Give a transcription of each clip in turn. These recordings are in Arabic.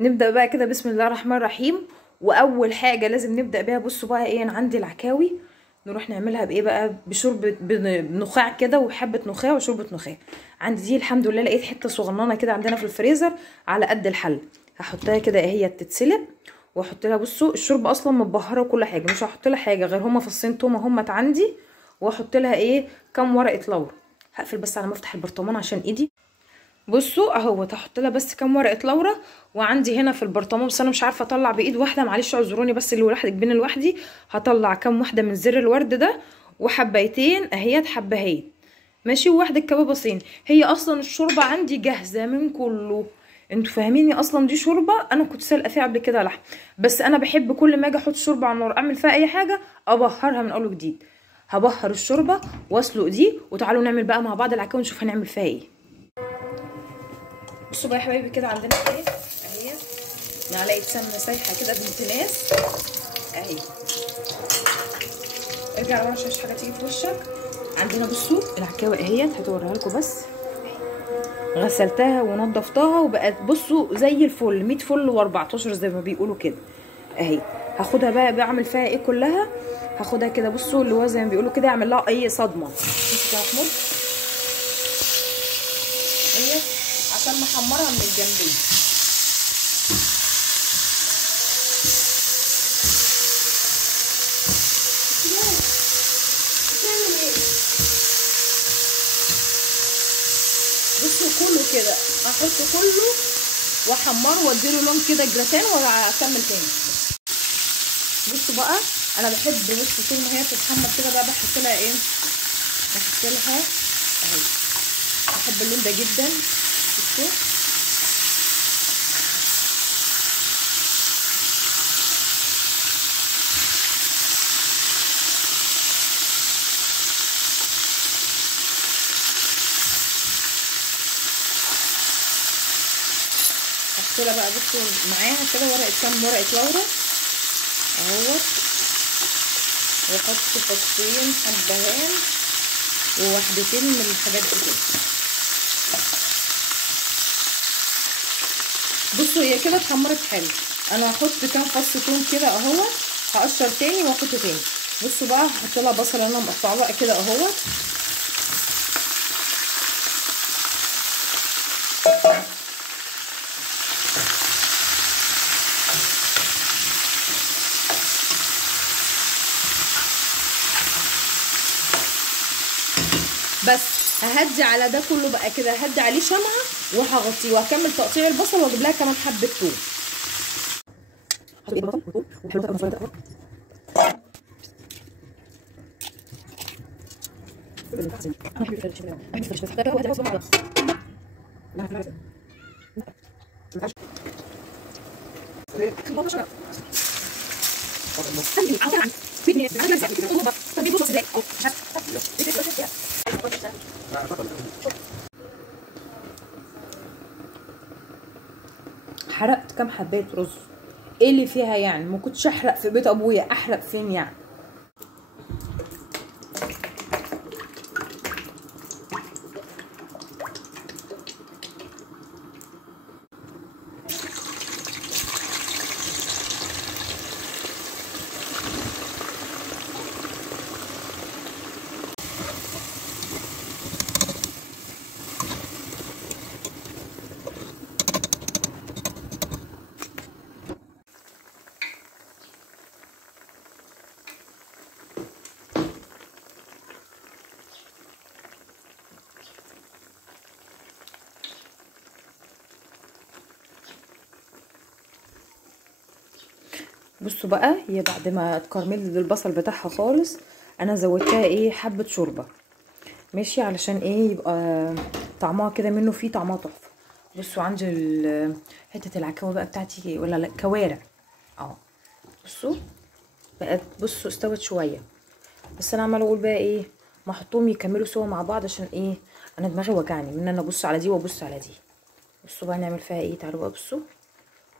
نبدا بقى كده بسم الله الرحمن الرحيم. واول حاجه لازم نبدا بيها، بصوا بقى ايه، انا عندي العكاوي نروح نعملها بايه بقى، بشوربه بنخاع كده وحبه نخاع وشوربه نخاع. عندي دي الحمد لله لقيت حته صغننه كده عندنا في الفريزر على قد الحل، هحطها كده هي تتسلق واحط لها، بصوا الشوربه اصلا متبهره وكل حاجه، مش هحط لها حاجه غير هما فصين تومه همت عندي، واحط لها ايه كام ورقه لورا. هقفل بس على ما افتح البرطمان عشان ايدي. بصوا اهو هحط لها بس كام ورقه لورا، وعندي هنا في البرطمان بس انا مش عارفه اطلع بايد واحده، معلش اعذروني بس اللي لوحدك بين لوحدي. هطلع كام واحده من زر الورد ده وحبايتين اهيت حبايات ماشي، وواحده كبابصين. هي اصلا الشوربه عندي جاهزه من كله، انتوا فاهميني، اصلا دي شوربه انا كنت سالقه فيها قبل كده لحم، بس انا بحب كل ما اجي احط شوربه على النار اعمل فيها اي حاجه ابهرها من اول وجديد. هبهر الشوربه واسلق دي، وتعالوا نعمل بقى مع بعض العكاوي ونشوف هنعمل فيها ايه. بصوا بقى يا حبايبي كده عندنا ايه اهي، معلقه سمنه سايحه كده بنت ناس اهي. ارجع ورا عشان مش حاجه تيجي في وشك. عندنا بصوا العكاوي اهيت، هتوريها لكم بس. غسلتها ونضفتها وبقت بصوا زي الفل، 100 فل و14 زي ما بيقولوا كده اهي. هاخدها بقى بعمل فيها ايه كلها، هاخدها كده بصوا اللي هو زي ما بيقولوا كده اعمل لها اي صدمه. بصوا يا محمود اهي عشان نحمرها من الجنبين. بصوا كله كده احط كله واحمره واديله لون كده جراتان واكمل تاني. بصوا بقى انا بحب بصوا طول ما هي بتتحمر كده بقى بحط لها ايه، بحط لها اهي، بحب اللون ده جدا. بصوا هحط لها بقى بصوا معاها كده كام ورقه لورا اهوت، واحط فصين حبهان وواحدتين من الحاجات دي كده. بصوا هي كده اتحمرت حلو، انا هحط كام فص توم كده اهوت، هقشر تاني واحط تاني. بصوا بقى هحط لها بصل انا مقطعه بقى كده اهوت، بس ههدي على ده كله بقى كده، ههدي عليه شمعه وهغطيه وهكمل تقطيع البصل واجيب لها كمان حبه توم. حرقت كام حبايه رز، ايه اللي فيها يعني، ما كنتش احرق في بيت ابويا، احرق فين يعني. بصوا بقى هي بعد ما اتكرملت البصل بتاعها خالص، انا زودتها ايه حبه شوربه ماشي، علشان ايه يبقى طعمها كده منه فيه طعمها تحفه. بصوا عندي حته العكاوي بقى بتاعتي ولا لا كوارع اهو، بصوا بقت بصوا استوت شويه، بس انا عماله اقول بقى ايه ما احطهم يكملوا سوا مع بعض، عشان ايه انا دماغي وجعني من ان انا ابص على دي وابص على دي. بصوا بقى نعمل فيها ايه، تعالوا بقى بصوا.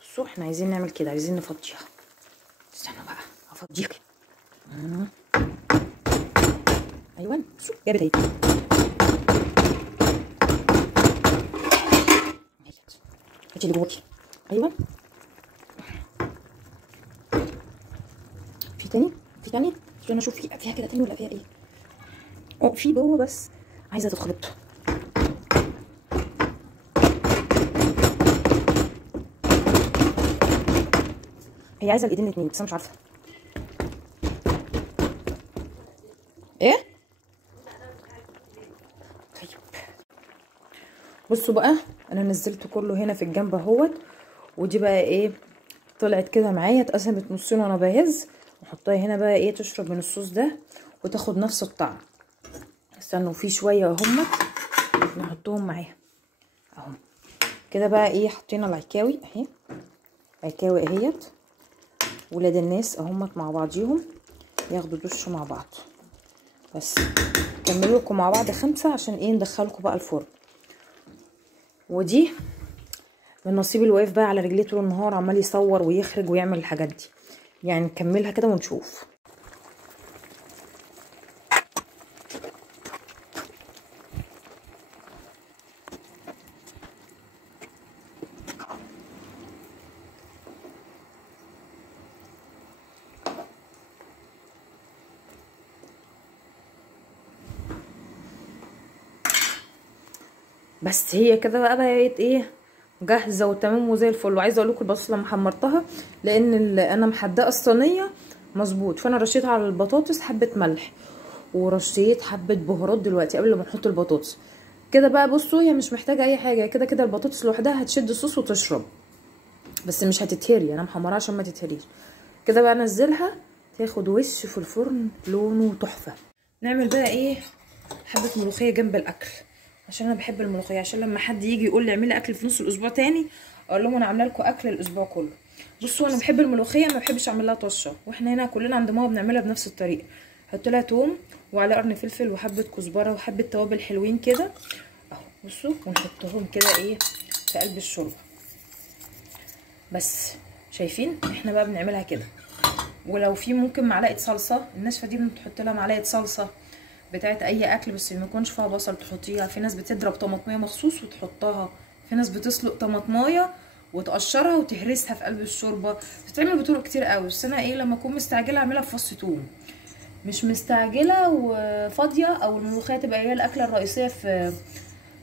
بصوا احنا عايزين نعمل كده، عايزين نفضيها. استنوا بقى افضيك. ايوه بصوا جابت اهي، هاتي اللي جواكي. ايوه في تاني عشان اشوف فيها كده تاني ولا فيها ايه. في جوه بس عايزه تتخلط. هي عايزه الايدين الاتنين بس انا مش عارفه ايه. طيب بصوا بقى، انا نزلت كله هنا في الجنب اهوت. ودي بقى ايه، طلعت كده معايا اتقسمت نصين وانا بهز. نحطها هنا بقى ايه تشرب من الصوص ده وتاخد نفس الطعم. استنوا في شويه اهمت نحطهم معاها اهو كده. بقى ايه حطينا العكاوي اهي، عكاوي اهيت. ولاد الناس اهمت مع بعضيهم ياخدوا دش مع بعض. بس كملوا لكم مع بعض 5 عشان ايه ندخلكم بقى الفرن. ودي من نصيب اللي واقف بقى على رجليه طول النهار عمال يصور ويخرج ويعمل الحاجات دي. يعني نكملها كده ونشوف. بس هي كده بقى بقت ايه جاهزه وتمام وزي الفل. وعايزه اقول لكم البصله لما حمرتها لان انا محدقه الصينيه مظبوط، فانا رشيت على البطاطس حبه ملح ورشيت حبه بهارات دلوقتي قبل ما نحط البطاطس. كده بقى بصوا هي مش محتاجه اي حاجه، كده كده البطاطس لوحدها هتشد الصوص وتشرب، بس مش هتتهري. انا محمراها عشان ما تتهريش. كده بقى انزلها تاخد وش في الفرن لونه تحفه. نعمل بقى ايه حبه ملوخيه جنب الاكل عشان انا بحب الملوخيه، عشان لما حد يجي يقول لي اعملي اكل في نص الاسبوع تاني اقول لهم انا عامله لكم اكل الاسبوع كله. بصوا انا بحب الملوخيه ما بحبش اعمل لها طشه، واحنا هنا كلنا عند ماما بنعملها بنفس الطريقه. حط لها توم وعلى قرن فلفل وحبه كزبره وحبه توابل حلوين كده اهو. بصوا ونحطهم كده ايه في قلب الشوربه. بس شايفين احنا بقى بنعملها كده. ولو في ممكن معلقه صلصه الناشفه دي بنحط لها معلقه صلصه بتاعت اي اكل بس ما يكونش فيها بصل تحطيها. في ناس بتضرب طماطميه مخصوص وتحطها، في ناس بتسلق طماطمايه وتقشرها وتهرسها في قلب الشوربه. بتتعمل بطرق كتير قوي، بس انا ايه لما اكون مستعجله اعملها في فص ثوم. مش مستعجله وفاضيه او الملوخيه تبقى هي الاكله الرئيسيه في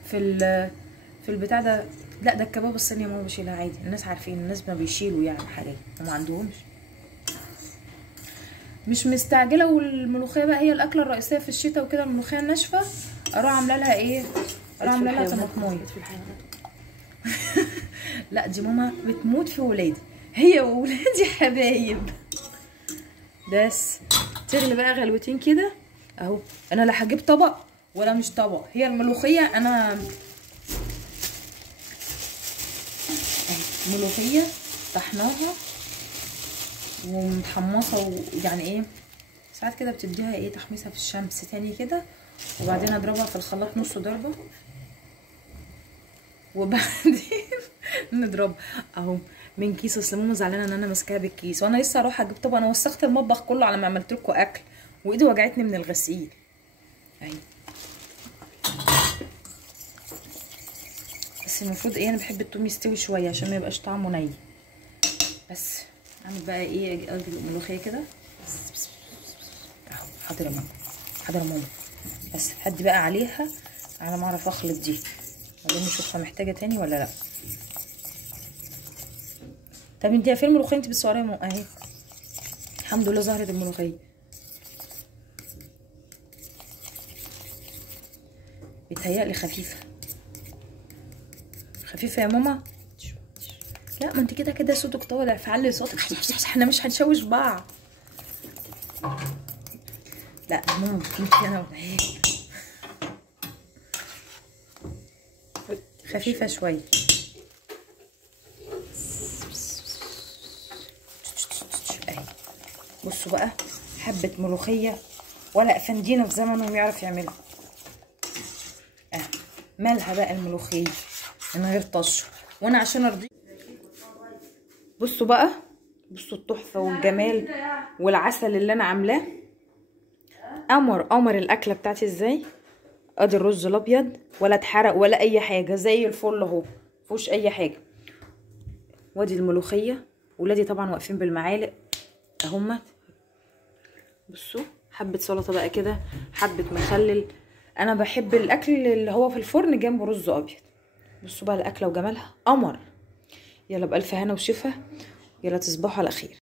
في البتاع ده. لا ده الكباب الصيني ماما بشيلها عادي، الناس عارفين، الناس ما بيشيلوا يعني حاليا وما عندهمش. مش مستعجله والملوخيه بقى هي الاكله الرئيسيه في الشتاء وكده، الملوخيه الناشفه اروح عامله لها ايه، اروح عامله لها طماطمايه. لا دي ماما بتموت في ولادي، هي وولادي حبايب. بس تغلي بقى غلوتين كده اهو. انا لا هجيب طبق ولا مش طبق، هي الملوخيه انا اهي ملوخيه طحناها ومتحمصه ويعني ايه ساعات كده بتديها ايه تحميصها في الشمس تاني كده، وبعدين اضربها في الخلاط نص ضربه وبعدين نضرب اهو من كيس. اصل ماما زعلانه ان انا ماسكاها بالكيس وانا لسه هروح اجيب طبق. انا وسخت المطبخ كله على ما عملت لكم اكل وايدي وجعتني من الغسيل اهي. بس المفروض ايه انا بحب التوم يستوي شويه عشان ما يبقاش طعمه ني. بس اعمل بقى ايه اجي اقلب الملوخيه كده اهو. حاضر يا ماما، حاضر يا ماما. بس هدي بقى عليها على ما اعرف اخلط دي وبعدين نشوفها محتاجه تاني ولا لا. طب انت فين الملوخيه انت بتصوريها يا ماما؟ اهي الحمد لله ظهرت الملوخيه. بيتهيألي خفيفه خفيفه يا ماما. لا ما انت كده كده صوتك طالع فعلي صوتك احنا مش هنشوش بعض. لا ماما بتموت انا ولا ايه؟ خفيفه شويه. اهي بصوا بقى حبه ملوخيه ولا افندينا في زمنهم يعرف يعملها. مالها بقى الملوخيه من غير طشه وانا عشان ارضيك. بصوا بقى بصوا التحفه والجمال والعسل اللي انا عاملاه. قمر الاكله بتاعتي ازاي. ادي الرز الابيض ولا اتحرق ولا اي حاجه زي الفل اهو مفيهوش اي حاجه. وادي الملوخيه ولادي طبعا واقفين بالمعالق اهمت بصوا حبه سلطه بقى كده، حبه مخلل. انا بحب الاكل اللي هو في الفرن جنبه رز ابيض. بصوا بقى الاكله وجمالها قمر. يلا بالف هنا وشفا، يلا تصبحوا على خير.